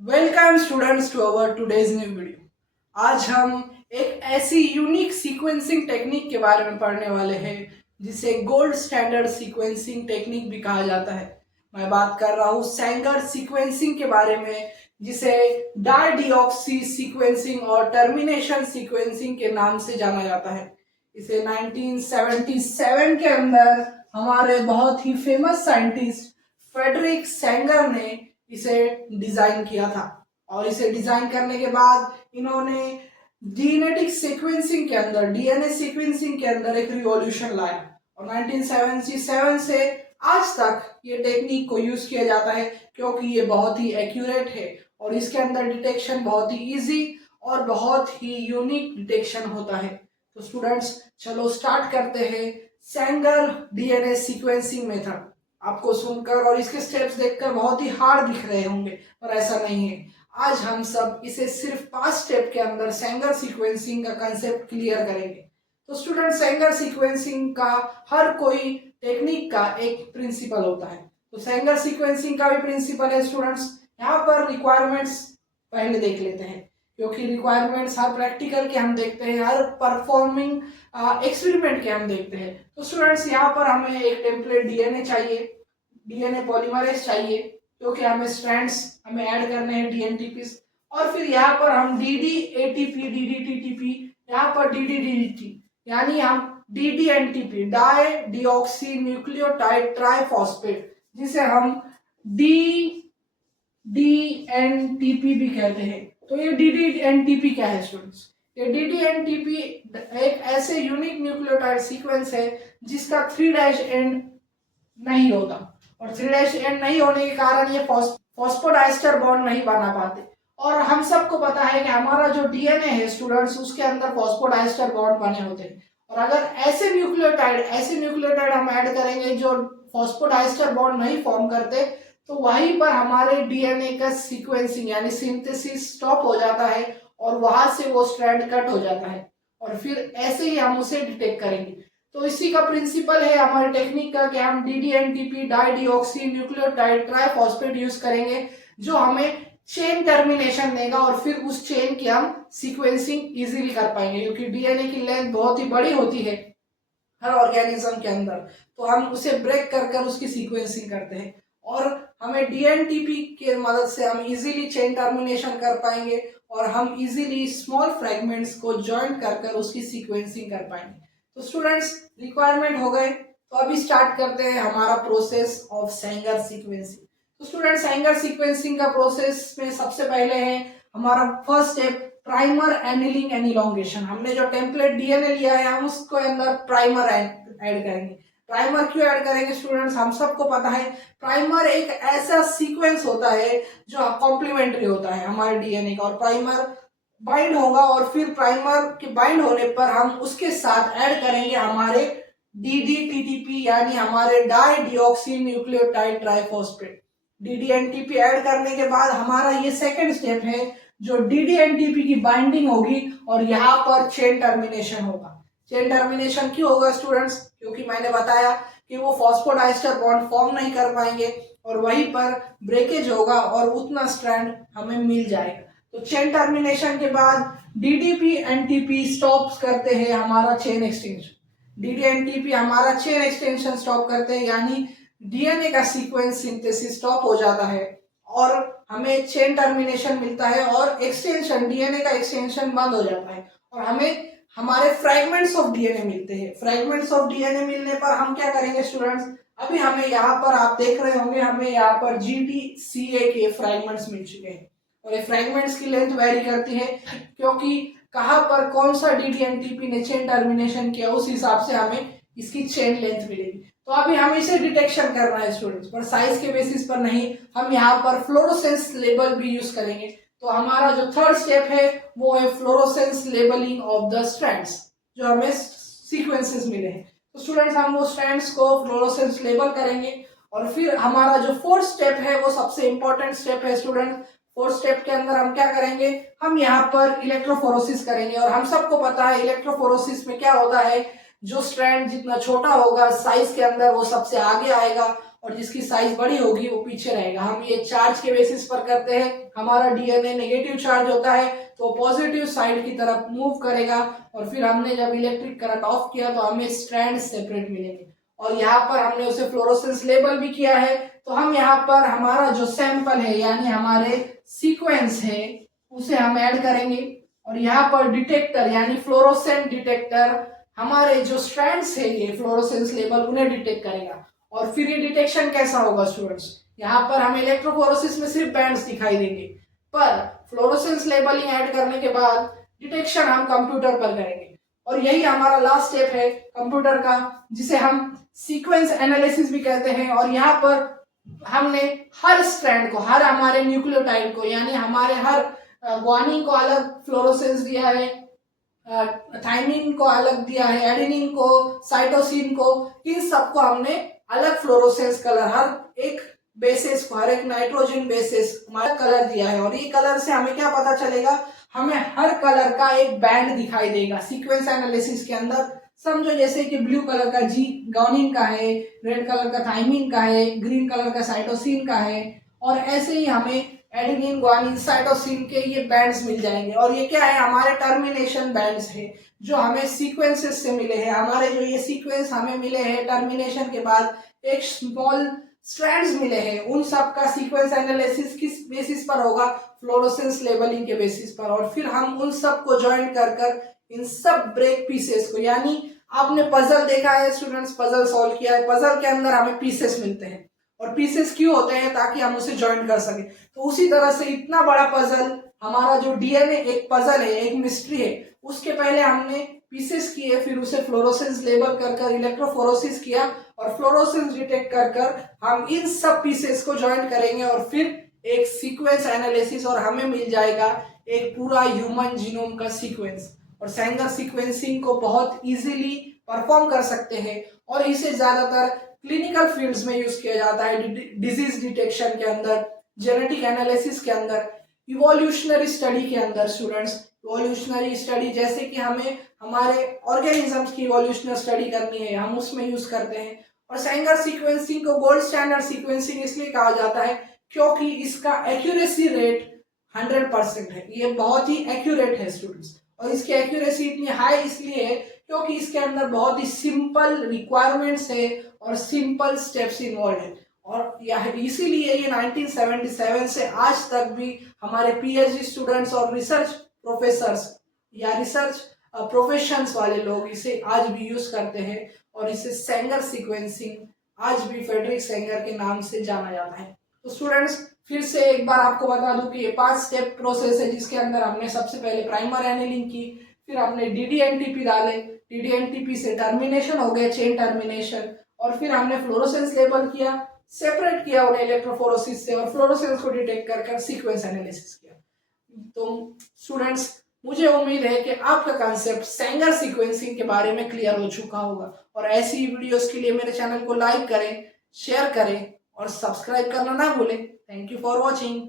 Welcome students to our today's new video. आज हम एक ऐसी यूनिक सीक्वेंसिंग टेक्निक के बारे में पढ़ने वाले हैं जिसे गोल्ड स्टैंडर्ड सीक्वेंसिंग टेक्निक भी कहा जाता है। मैं बात कर रहा हूँ सैंगर सीक्वेंसिंग के बारे में, जिसे डायडिऑक्सी सीक्वेंसिंग और टर्मिनेशन सीक्वेंसिंग के नाम से जाना जाता है। इसे 1977 के अंदर हमारे बहुत ही फेमस साइंटिस्ट फ्रेडरिक सैंगर ने इसे डिजाइन किया था। और इसे डिजाइन करने के बाद इन्होंने जीनेटिक सीक्वेंसिंग के अंदर, डीएनए सीक्वेंसिंग के अंदर एक रिवॉल्यूशन लाया और 1977 से आज तक ये टेक्निक को यूज किया जाता है, क्योंकि ये बहुत ही एक्यूरेट है और इसके अंदर डिटेक्शन बहुत ही इजी और बहुत ही यूनिक डिटेक्शन होता है। तो स्टूडेंट्स, चलो स्टार्ट करते हैं सैंगर डीएनए सीक्वेंसिंग मेथड। आपको सुनकर और इसके स्टेप्स देखकर बहुत ही हार्ड दिख रहे होंगे, पर ऐसा नहीं है। आज हम सब इसे सिर्फ 5 स्टेप के अंदर सैंगर सीक्वेंसिंग का कंसेप्ट क्लियर करेंगे। तो स्टूडेंट, सैंगर सीक्वेंसिंग का हर कोई टेक्निक का एक प्रिंसिपल होता है। तो सैंगर सीक्वेंसिंग का भी प्रिंसिपल है स्टूडेंट्स। यहाँ पर रिक्वायरमेंट्स पहले देख लेते हैं, क्योंकि रिक्वायरमेंट्स हर प्रैक्टिकल के हम देखते हैं, हर परफॉर्मिंग एक्सपेरिमेंट के हम देखते हैं। तो स्टूडेंट्स, यहाँ पर हमें एक टेम्पलेट डीएनए चाहिए, डीएनए पॉलीमरेज चाहिए, क्योंकि हमें स्ट्रैंड्स हमें ऐड करने हैं डीएनटीपीस। और फिर यहाँ पर हम डीडी एटीपी, डीडीटीटीपी, यहाँ पर डीडीडीटी, यानी हम डीडीएनटीपी, डाई डिऑक्सी न्यूक्लियोटाइड ट्राइफॉस्फेट, जिसे हम डीडीएनटीपी भी कहते हैं। तो ये डीडीएनटीपी क्या है स्टूडेंट्स? ये डीडीएनटीपी एक ऐसे यूनिक न्यूक्लियोटाइड सीक्वेंस है जिसका 3' एंड नहीं होता, और 3' एंड नहीं होने के कारण ये फॉस्फोडाइस्टर बॉन्ड नहीं बना पाते। और हम सबको पता है कि हमारा जो डीएनए है स्टूडेंट्स, उसके अंदर फॉस्फोडाइस्टर बॉन्ड बने होते हैं। और अगर ऐसे न्यूक्लियोटाइड हम ऐड करेंगे जो फॉस्फोडाइस्टर बॉन्ड नहीं फॉर्म करते, तो वहीं पर हमारे डीएनए का सीक्वेंसिंग यानी सिंथेसिस स्टॉप हो जाता है और वहां से वो स्ट्रैंड कट हो जाता है, और फिर ऐसे ही हम उसे डिटेक्ट करेंगे। तो इसी का प्रिंसिपल है हमारे टेक्निक का कि हम डीडीएनटीपी, डाइडिऑक्सी न्यूक्लियोटाइड ट्राइफॉस्फेट यूज करेंगे, जो हमें चेन टर्मिनेशन देगा और फिर उस चेन की हम सीक्वेंसिंग इजीली कर पाएंगे, क्योंकि डीएनए की लेंथ बहुत ही बड़ी होती है हर ऑर्गेनिज्म के अंदर। तो हम उसे ब्रेक कर कर उसकी सीक्वेंसिंग करते हैं, और हमें डीएनटीपी के मदद से हम इजीली चेन टर्मिनेशन कर पाएंगे और हम इजीली स्मॉल फ्रेगमेंट्स को ज्वाइन कर कर उसकी सीक्वेंसिंग कर पाएंगे। तो स्टूडेंट्स, रिक्वायरमेंट हो गए, तो अभी स्टार्ट करते हैं हमारा प्रोसेस ऑफ सैंगर सीक्वेंसिंग। तो स्टूडेंट, सैंगर सीक्वेंसिंग का प्रोसेस में सबसे पहले है हमारा first step primer annealing and elongation. हमने जो टेम्पलेट डीएनए लिया है, हम उसको अंदर प्राइमर ऐड करेंगे। प्राइमर क्यों ऐड करेंगे स्टूडेंट्स? हम सबको पता है प्राइमर एक ऐसा सीक्वेंस होता है जो कॉम्प्लीमेंट्री होता है हमारे डीएनए का, और प्राइमर बाइंड होगा और फिर प्राइमर के बाइंड होने पर हम उसके साथ ऐड करेंगे हमारे डीडीटीटीपी, यानी हमारे dideoxy nucleotide triphosphate. DDNTP add करने के बाद हमारा ये सेकंड स्टेप है, जो डीडीएनटीपी की बाइंडिंग होगी और यहाँ पर चेन टर्मिनेशन होगा। चेन टर्मिनेशन क्यों होगा स्टूडेंट्स? क्योंकि मैंने बताया कि वो फॉस्फोडाइस्टर बॉन्ड फॉर्म नहीं कर पाएंगे और वहीं पर ब्रेकेज होगा और उतना स्ट्रैंड हमें मिल जाएगा। तो चेन टर्मिनेशन के बाद डीडीपी एनटीपी स्टॉप करते हैं हमारा चेन एक्सटेंशन। डीडीएनटीपी हमारा चेन एक्सटेंशन स्टॉप करते हैं, यानी डीएनए का सीक्वेंस सिंथेसिस स्टॉप हो जाता है और हमें चेन टर्मिनेशन मिलता है और एक्सटेंशन, डीएनए का एक्सटेंशन बंद हो जाता है और हमें हमारे फ्रैगमेंट्स ऑफ डीएनए मिलते हैं। फ्रैगमेंट्स ऑफ डीएनए मिलने पर हम क्या करेंगे स्टूडेंट्स? अभी हमें यहाँ पर आप देख रहे होंगे, हमें यहाँ पर जीटीसीए के फ्रैगमेंट्स मिल चुके हैं, और ये फ्रैगमेंट्स की लेंथ वेरी करती है, क्योंकि कहाँ पर कौन सा डीडीएनटीपी ने चेन टर्मिनेशन किया, उस हिसाब से हमें इसकी चेन लेंथ मिलेगी। तो अभी हमें इसे डिटेक्शन करना है स्टूडेंट्स, पर साइज के बेसिस पर नहीं, हम यहाँ पर फ्लोरोसेंस लेबल भी यूज करेंगे। तो हमारा जो थर्ड स्टेप है वो है fluorescence labelling of the strands, जो हमें सीक्वेंसेस मिले हैं। तो स्टूडेंट्स, हम वो स्ट्रैंड्स को फ्लोरोसेंस लेबल करेंगे, और फिर हमारा जो फोर्थ स्टेप है वो सबसे इंपॉर्टेंट स्टेप है स्टूडेंट। फोर्थ स्टेप के अंदर हम क्या करेंगे? हम यहाँ पर इलेक्ट्रोफोरोसिस करेंगे, और हम सबको पता है इलेक्ट्रोफोरोसिस में क्या होता है, जो स्ट्रैंड जितना छोटा होगा साइज के अंदर वो सबसे आगे आएगा, और जिसकी साइज बड़ी होगी वो पीछे रहेगा। हम ये चार्ज के बेसिस पर करते हैं। हमारा डीएनए नेगेटिव चार्ज होता है तो पॉजिटिव साइड की तरफ मूव करेगा, और फिर हमने जब इलेक्ट्रिक करंट ऑफ किया तो हमें स्ट्रैंड सेपरेट मिलेंगे। और यहाँ पर हमने उसे फ्लोरोसेंस लेबल भी किया है, तो हम यहाँ पर हमारा जो सैंपल है यानी हमारे सीक्वेंस है उसे हम ऐड करेंगे, और यहाँ पर डिटेक्टर यानी फ्लोरोसेंट डिटेक्टर हमारे जो स्ट्रैंड्स है ये फ्लोरोसेंस लेबल उन्हें डिटेक्ट करेगा। और फिर ये डिटेक्शन कैसा होगा स्टूडेंट्स, यहाँ पर हमें इलेक्ट्रोफोरेसिस में सिर्फ बैंड्स दिखाई देंगे, पर फ्लोरोसेंस लेबलिंग ऐड करने के बाद डिटेक्शन हम कंप्यूटर पर करेंगे। और यही हमारा लास्ट स्टेप है कंप्यूटर का, जिसे हम सीक्वेंस एनालिसिस भी कहते हैं। और यहाँ पर हमने हर स्ट्रैंड को, हर हमारे न्यूक्लियोटाइड को यानी हमारे हर ग्वानिन को अलग फ्लोरोसेंस दिया है, थाइमिन को अलग दिया है, एडेनिन को, साइटोसिन को, इन सबको हमने अलग फ्लोरोसेंस कलर, हर एक बेसिस को, हर एक नाइट्रोजन बेसिस हमारा कलर दिया है। और ये कलर से हमें क्या पता चलेगा, हमें हर कलर का एक बैंड दिखाई देगा सीक्वेंस एनालिसिस के अंदर। समझो जैसे कि ब्लू कलर का जी ग्वानिन का है, रेड कलर का थाइमिन का है, ग्रीन कलर का साइटोसिन का है, और ऐसे ही हमें एडेनिन, ग्वानिन, साइटोसिन के ये बैंड्स मिल जाएंगे। और ये क्या है, हमारे टर्मिनेशन बैंड्स है जो हमें सीक्वेंसेस से मिले हैं। हमारे जो ये सीक्वेंस हमें मिले हैं टर्मिनेशन के बाद एक स्मॉल स्ट्रैंड्स मिले हैं, उन सब का सीक्वेंस एनालिसिस किस बेसिस पर होगा, फ्लोरोसेंस लेबलिंग के बेसिस पर। और फिर हम उन सब को ज्वाइन कर इन सब ब्रेक पीसेस को, यानी आपने पजल देखा है स्टूडेंट्स, पजल सॉल्व किया है, पजल के अंदर हमें पीसेस मिलते हैं, और पीसेस क्यों होते हैं, ताकि हम उसे ज्वाइन कर सके। तो उसी तरह से इतना बड़ा पजल, हमारा जो डीएनए एक पजल है, एक मिस्ट्री है, उसके पहले हमने पीसेस किए, फिर उसे फ्लोरोसेंस लेबल कर इलेक्ट्रोफोरेसिस किया, और फ्लोरोसेंस डिटेक्ट कर हम इन सब पीसेस को ज्वाइन करेंगे, और फिर एक सीक्वेंस एनालिसिस, और हमें मिल जाएगा एक पूरा ह्यूमन जीनोम का सीक्वेंस। और सैंगर सीक्वेंसिंग को बहुत इजीली परफॉर्म कर सकते हैं, और इसे ज्यादातर क्लिनिकल फील्ड्स में यूज किया जाता है, डिजीज डिटेक्शन के अंदर, जेनेटिक एनालिसिस के अंदर, इवोल्यूशनरी स्टडी के अंदर। स्टूडेंट्स, इवोल्यूशनरी स्टडी जैसे कि हमें हमारे ऑर्गेनिजम्स की इवोल्यूशनरी स्टडी करनी है, हम उसमें यूज करते हैं। और सैंगर सीक्वेंसिंग को गोल्ड स्टैंडर्ड सीक्वेंसिंग इसलिए कहा जाता है क्योंकि इसका एक्यूरेसी रेट 100% है। ये बहुत ही एक्यूरेट है स्टूडेंट्स, और इसकी एक्यूरेसी इतनी हाई इसलिए है क्योंकि इसके अंदर बहुत ही सिंपल रिक्वायरमेंट्स है और सिंपल स्टेप्स इन्वॉल्व है। और इसीलिए ये 1977 से आज तक भी हमारे पीएचडी स्टूडेंट्स और रिसर्च प्रोफेसर्स या रिसर्च प्रोफेशंस वाले लोग इसे आज भी यूज करते हैं, और इसे सैंगर सीक्वेंसिंग आज भी फ्रेडरिक सैंगर के नाम से जाना जाता है। तो स्टूडेंट्स, फिर से एक बार आपको बता दूं कि ये 5 स्टेप प्रोसेस है, जिसके अंदर हमने सबसे पहले प्राइमर एनीलिंग की, फिर हमने डीडीएनटीपी डाले, डीडीएनटीपी से टर्मिनेशन हो गया, चेन टर्मिनेशन, और फिर हमने फ्लोरोसेंस लेबल किया, सेपरेट किया उन्हें इलेक्ट्रोफोरेसिस से, और फ्लोरोसेंस को डिटेक्ट कर सीक्वेंस एनालिसिस किया। तो स्टूडेंट्स, मुझे उम्मीद है कि आपका कांसेप्ट सैंगर सीक्वेंसिंग के बारे में क्लियर हो चुका होगा, और ऐसी वीडियोस के लिए मेरे चैनल को लाइक करें, शेयर करें और सब्सक्राइब करना ना भूलें। Thank you for watching.